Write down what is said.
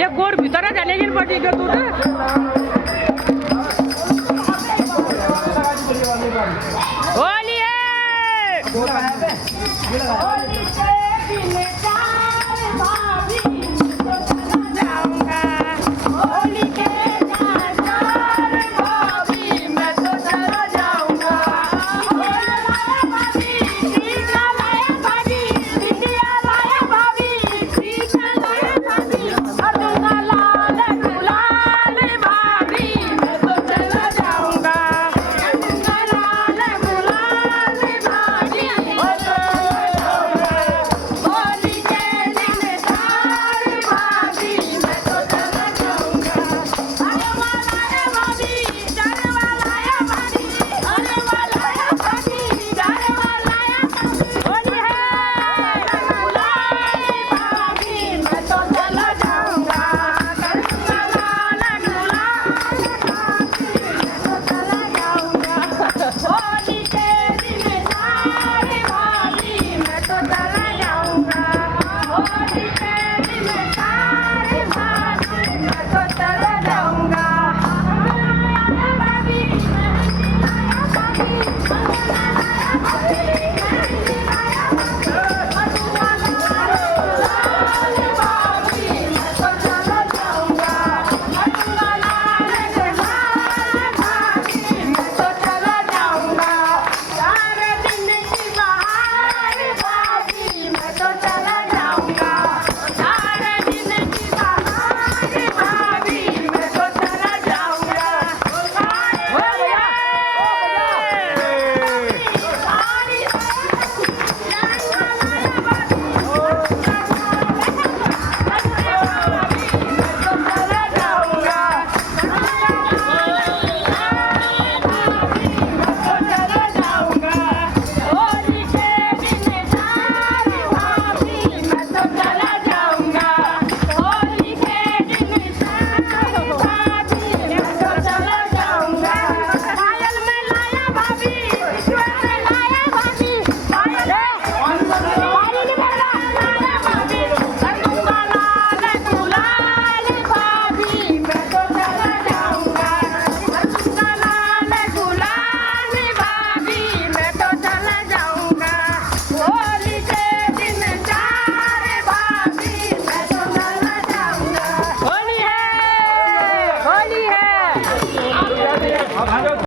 ये गोर भीतर जाने की पड़ी के तू होली है होली के दिन चार भाभी जाऊंगा होली के चार भाभी मैं तो चला जाऊंगा भाभी सीता लाया भाभी सिंधिया लाया भाभी सीता लाया भाभी अरुणा लाल गुलाल भाभी मैं तो चला जाऊंगा